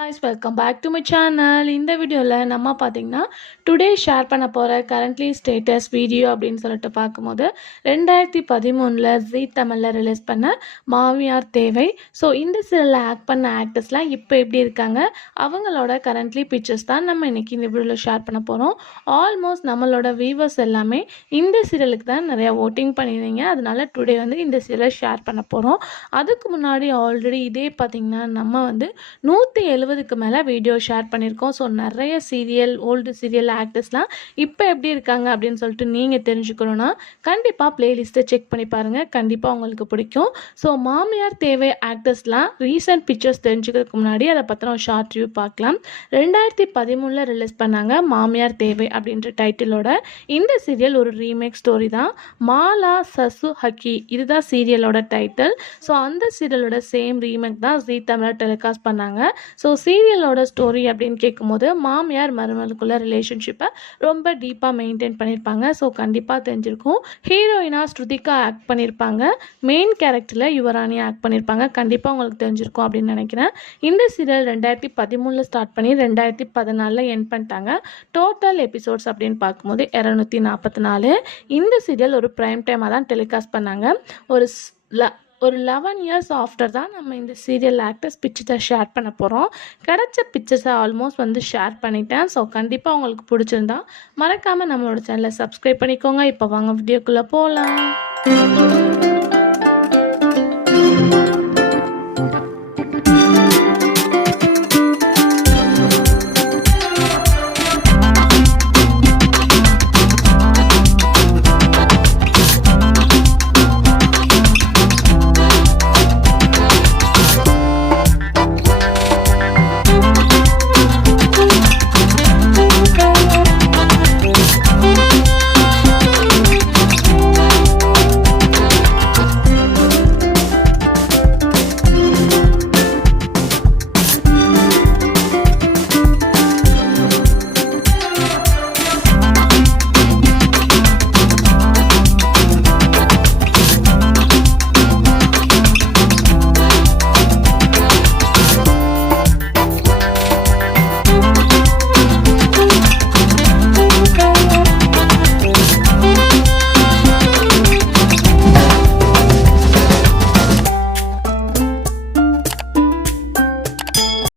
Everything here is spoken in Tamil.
guys, welcome back to my channel. இந்த வீடியோவில் நம்ம பார்த்தீங்கன்னா டுடே ஷேர் பண்ண போகிற கரண்ட்லி ஸ்டேட்டஸ் வீடியோ அப்படின்னு சொல்லிட்டு பார்க்கும்போது 2013 ஜீ தமிழில் ரிலீஸ் பண்ண மாமியார் தேவை. ஸோ இந்த சீரியலில் ஆக்ட் பண்ண ஆக்டர்ஸ்லாம் இப்போ எப்படி இருக்காங்க, அவங்களோட கரண்ட்லி பிக்சர்ஸ் தான் நம்ம இன்றைக்கி இந்த வீடியோவில் ஷேர் பண்ண போகிறோம். ஆல்மோஸ்ட் நம்மளோட வியூவர்ஸ் எல்லாமே இந்த சீரியலுக்கு தான் நிறையா ஓட்டிங் பண்ணியிருந்தீங்க. அதனால டுடே வந்து இந்த சீரியலை ஷேர் பண்ண போகிறோம். அதுக்கு முன்னாடி ஆல்ரெடி இதே பார்த்திங்கன்னா நம்ம வந்து 170க்கு மேலே வீடியோ ஷேர் பண்ணியிருக்கோம். ஸோ நிறைய சீரியல் ஓல்டு சீரியல் ஆக்டர்ஸ்லாம் இப்போ எப்படி இருக்காங்க அப்படின்னு சொல்லிட்டு நீங்கள் தெரிஞ்சுக்கணுன்னா கண்டிப்பாக ப்ளேலிஸ்ட்டை செக் பண்ணி பாருங்கள், கண்டிப்பாக உங்களுக்கு பிடிக்கும். ஸோ மாமியார் தேவை ஆக்டர்ஸ்லாம் ரீசெண்ட் பிக்சர்ஸ் தெரிஞ்சுக்கிறதுக்கு முன்னாடி அதை பற்றின ஒரு ஷார்ட் ரிவ்யூ பார்க்கலாம். 2013 ரிலீஸ் பண்ணாங்க மாமியார் தேவை அப்படின்ற டைட்டிலோட இந்த சீரியல் ஒரு ரீமேக் ஸ்டோரி தான். மாலா சசு ஹக்கி இதுதான் சீரியலோட டைட்டில். ஸோ அந்த சீரியலோட சேம் ரீமேக் தான் ஜீ தமிழ் டெலிகாஸ்ட் பண்ணாங்க. ஸோ சீரியலோட ஸ்டோரி அப்படின்னு கேட்கும்போது மாமியார் மருமகளுக்குள்ள ரிலேஷன்ஷிப்பை ரொம்ப டீப்பாக மெயின்டைன் பண்ணியிருப்பாங்க. ஸோ கண்டிப்பாக தெரிஞ்சிருக்கும். ஹீரோயினா ஸ்ருதிகா ஆக்ட் பண்ணியிருப்பாங்க, மெயின் கேரக்டரில் யுவராணி ஆக்ட் பண்ணியிருப்பாங்க. கண்டிப்பாக உங்களுக்கு தெரிஞ்சிருக்கும் அப்படின்னு நினைக்கிறேன். இந்த சீரியல் 2013 ஸ்டார்ட் பண்ணி 2014 எண்ட் பண்ணிட்டாங்க. டோட்டல் எபிசோட்ஸ் அப்படின்னு பார்க்கும்போது 244. இந்த சீரியல் ஒரு ப்ரைம் டைமாக தான் டெலிகாஸ்ட் பண்ணாங்க. ஒரு 11 இயர்ஸ் ஆஃப்டர் தான் நம்ம இந்த சீரியல் ஆக்டர்ஸ் பிக்சர்ஸை ஷேர் பண்ண போகிறோம். கிடச்ச பிக்சர்ஸை ஆல்மோஸ்ட் வந்து ஷேர் பண்ணிட்டேன். ஸோ கண்டிப்பாக உங்களுக்கு பிடிச்சிருந்தா மறக்காமல் நம்மளோட சேனலை சப்ஸ்கிரைப் பண்ணிக்கோங்க. இப்போ வாங்க வீடியோக்குள்ளே போகலாம்.